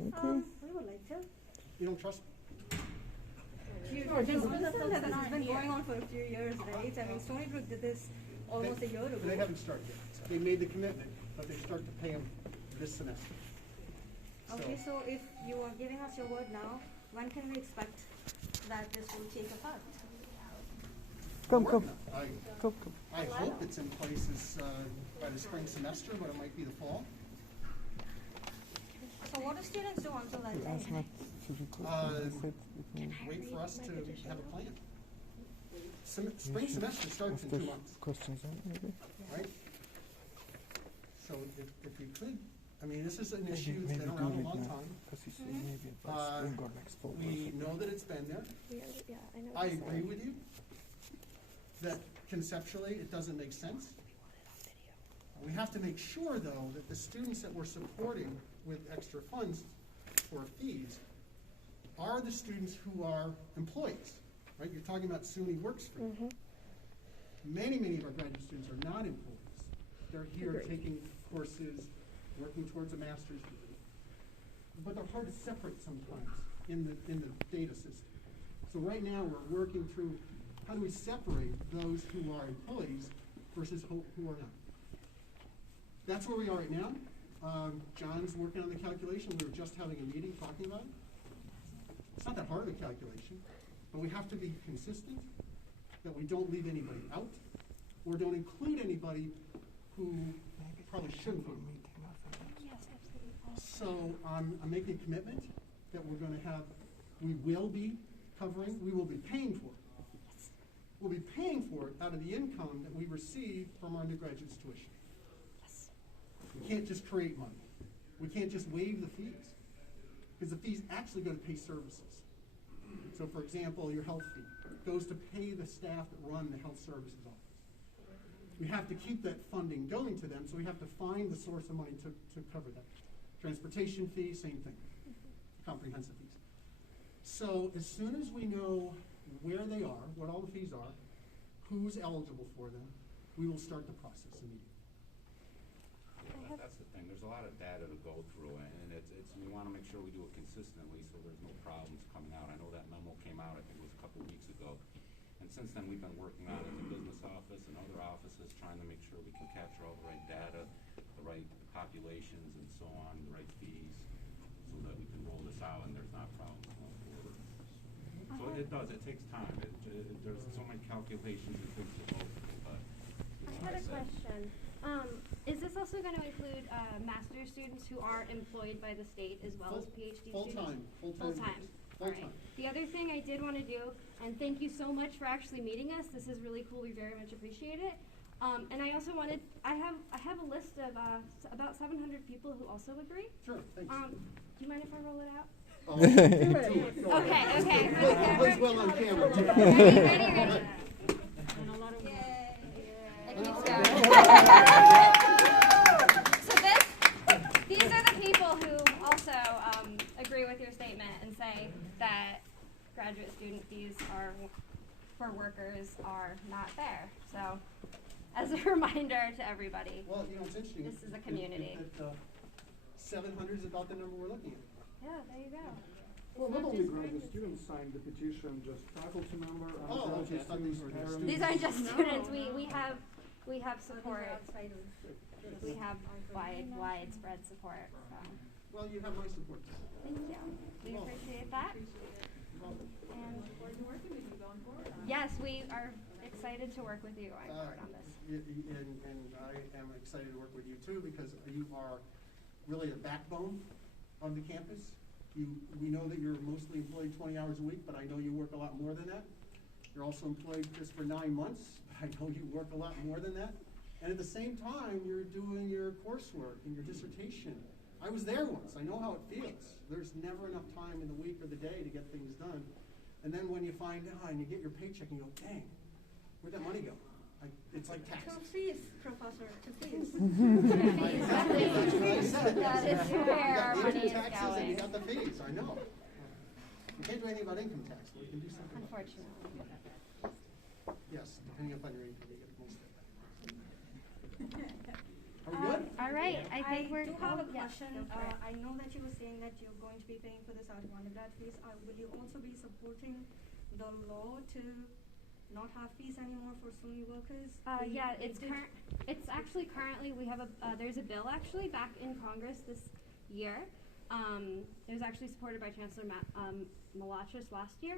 Okay. We would like to. You don't trust me? This has been going on for a few years, right? I mean, Stony Brook did this almost a year ago. They haven't started yet. They made the commitment, but they start to pay them this semester. Okay, so if you are giving us your word now, when can we expect that this will take effect? Come. I hope it's in place by the spring semester, but it might be the fall. So what do students do until that day? Wait for us to have a plan. Spring semester starts in 2 months. Questions, maybe? Right? So if we could, I mean, this is an issue that's been around a long time. We know that it's been there. I agree with you that conceptually it doesn't make sense. We have to make sure, though, that the students that we're supporting with extra funds for fees are the students who are employees, right? You're talking about SUNY Works for you. Many of our graduate students are not employees. They're here taking courses, working towards a master's degree. But they're hard to separate sometimes in the data system. So right now we're working through how do we separate those who are employees versus who are not. That's where we are right now. John's working on the calculation. We were just having a meeting talking about it. It's not that hard of a calculation, but we have to be consistent, that we don't leave anybody out, or don't include anybody who probably shouldn't be. So I'm making a commitment that we're going to have, we will be covering, we will be paying for it. We'll be paying for it out of the income that we receive from our undergraduates' tuition. We can't just create money. We can't just waive the fees, because the fees actually go to pay services. So for example, your health fee goes to pay the staff that run the health services office. We have to keep that funding going to them, so we have to find the source of money to cover that. Transportation fee, same thing, comprehensive fees. So as soon as we know where they are, what all the fees are, who's eligible for them, we will start the process immediately. That's the thing. There's a lot of data to go through, and it's we want to make sure we do it consistently so there's no problems coming out. I know that memo came out, I think it was a couple of weeks ago, and since then we've been working on it in the business office and other offices, trying to make sure we can capture all the right data, the right populations, and so on, the right fees, so that we can roll this out and there's not problems going forward. So it does. It takes time. There's so many calculations and things to go through, but I had a question. Is this also going to include master's students who are employed by the state as well as PhD students? Full-time. All right. The other thing I did want to do, and thank you so much for actually meeting us. This is really cool. We very much appreciate it. And I also wanted, I have a list of about 700 people who also agree. Sure, thanks. Do you mind if I roll it out? Okay. Okay. Plays well on camera. Ready. These are the people who also agree with your statement and say that graduate student fees are for workers are not fair. So, as a reminder to everybody, Well, you know, it's interesting. This is a community. 700 is about the number we're looking at. yeah, there you go. Well, not only graduate students signed the petition, just faculty member, Oh, okay. I thought these were just parents. These aren't just students. We have support. We have widespread support. So. Well, you have my support. Thank you. We appreciate that. And yes, we are excited to work with you on this. And I am excited to work with you too, because you are really the backbone of the campus. We know that you're mostly employed 20 hours a week, but I know you work a lot more than that. You're also employed just for 9 months. I know you work a lot more than that. And at the same time, you're doing your coursework and your dissertation. I was there once. I know how it feels. There's never enough time in the week or the day to get things done. And then when you find out and you get your paycheck and you go, dang, where'd that money go? It's like taxes. To fees, Professor, to fees. Exactly. That's what I said. That is where our You got money the is taxes and you going. got the fees. I know. You can't do anything about income tax, but you can do something. Unfortunately. Yes, depending upon your income, you get most of it. Are we good? All right. I I think we're. do have a yeah, question. go for it. I know that you were saying that you're going to be paying for this out of undergrad fees. Will you also be supporting the law to not have fees anymore for SUNY workers? Yeah, it's actually currently, we have there's a bill actually back in Congress this year. It was actually supported by Chancellor Malachis last year,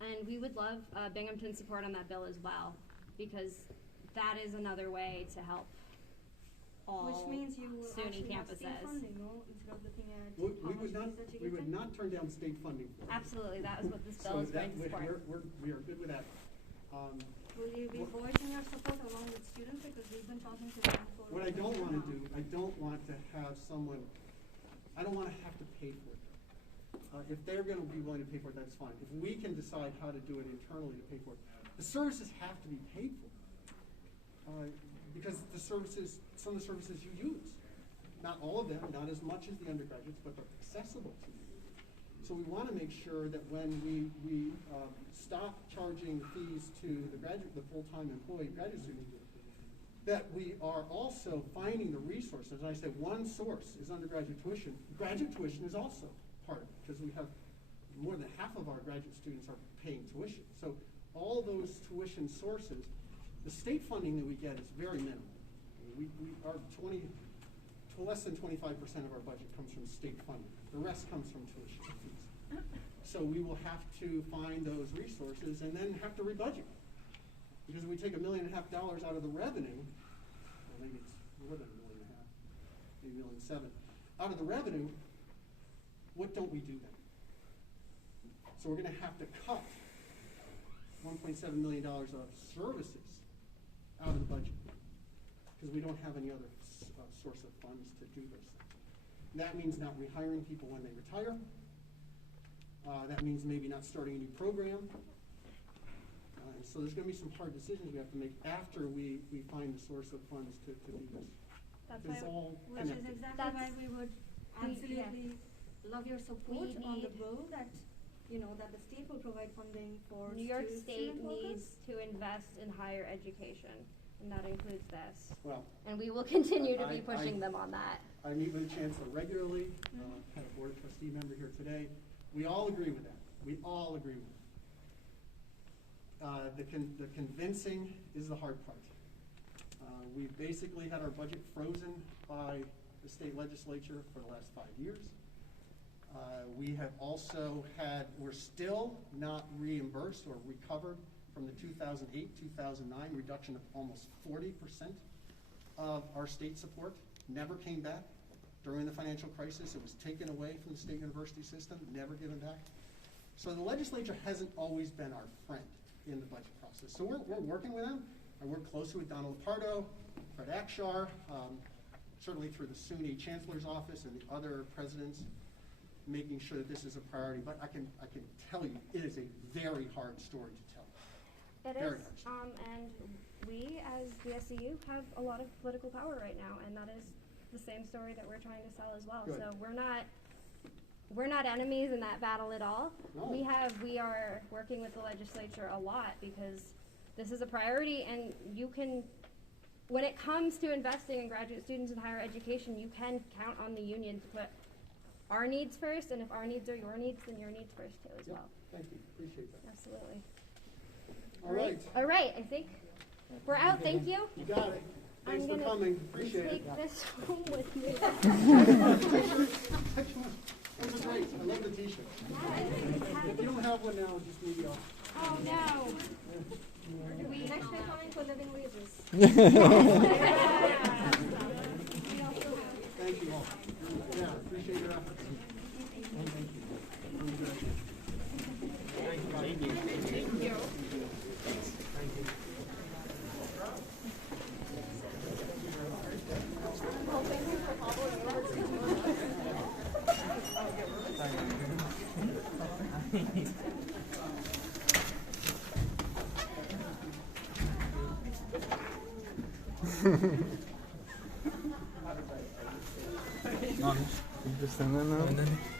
and we would love Binghamton's support on that bill as well, because that is another way to help all Which means you will SUNY actually have state campuses. funding, no? Instead of looking at We how much would not, fees that you we get would not turn down state funding for it. Absolutely, that is what this So bill is that going to support. we are good with that. Will you be voicing your support along with students, because we've been talking to them for What I don't years want to now. do, I don't want to have someone, I don't want to have to pay for it. If they're going to be willing to pay for it, that's fine. If we can decide how to do it internally to pay for it, the services have to be paid for. Because the services, some of the services you use, not all of them, not as much as the undergraduates, but they're accessible to you. So we want to make sure that when we stop charging fees to the full-time employee graduate students, that we are also finding the resources. As I said, one source is undergraduate tuition. Graduate tuition is also part of it, because we have more than half of our graduate students are paying tuition. So all those tuition sources, the state funding that we get is very minimal. Less than 25% of our budget comes from state funding. The rest comes from tuition fees. So we will have to find those resources and then have to rebudget. Because if we take $1.5 million out of the revenue, well, maybe it's more than $1.5 million, maybe $1.7 million, out of the revenue, what don't we do then? So we're going to have to cut $1.7 million of services out of the budget, because we don't have any other source of funds to do those things. That means not rehiring people when they retire. That means maybe not starting a new program. So there's going to be some hard decisions we have to make after we find the source of funds to do this. That's It's why all Which is connected. exactly why we would absolutely love your support We on the need- bill that, that the state will provide funding for New York student State workers. needs to invest in higher education, and that includes this. Well, And we will continue to be I- pushing them on that. I meet with the chancellor regularly, had a board trustee member here today. We all agree with that. We all agree with it. The convincing is the hard part. We've basically had our budget frozen by the state legislature for the last 5 years. We have also we're still not reimbursed or recovered from the 2008-2009 reduction of almost 40% of our state support. Never came back. During the financial crisis, it was taken away from the state university system, never given back. So the legislature hasn't always been our friend in the budget process. So we're working with them. I work closely with Donald Pardo, Fred Akshar, certainly through the SUNY Chancellor's Office and the other presidents, making sure that this is a priority. But I can tell you, it is a very hard story to tell. It Very is, hard. and we as GSEU have a lot of political power right now, and that is the same story that we're trying to sell as well. Good. So we're not enemies in that battle at all. No. We are working with the legislature a lot because this is a priority, and you can, when it comes to investing in graduate students in higher education, you can count on the union to put our needs first, and if our needs are your needs, then your needs first too as Yep. well. Thank you. Appreciate that. Absolutely. All right. All right, I think we're out. Thank you. You got it. Thanks I'm for gonna coming. Appreciate it. take this home with me. Those are great. I love the t-shirt. If you don't have one now, just leave it off. Oh no. Next we're coming for living wages. Thank you all. Yeah, appreciate your efforts. Thank you. Interesting, no?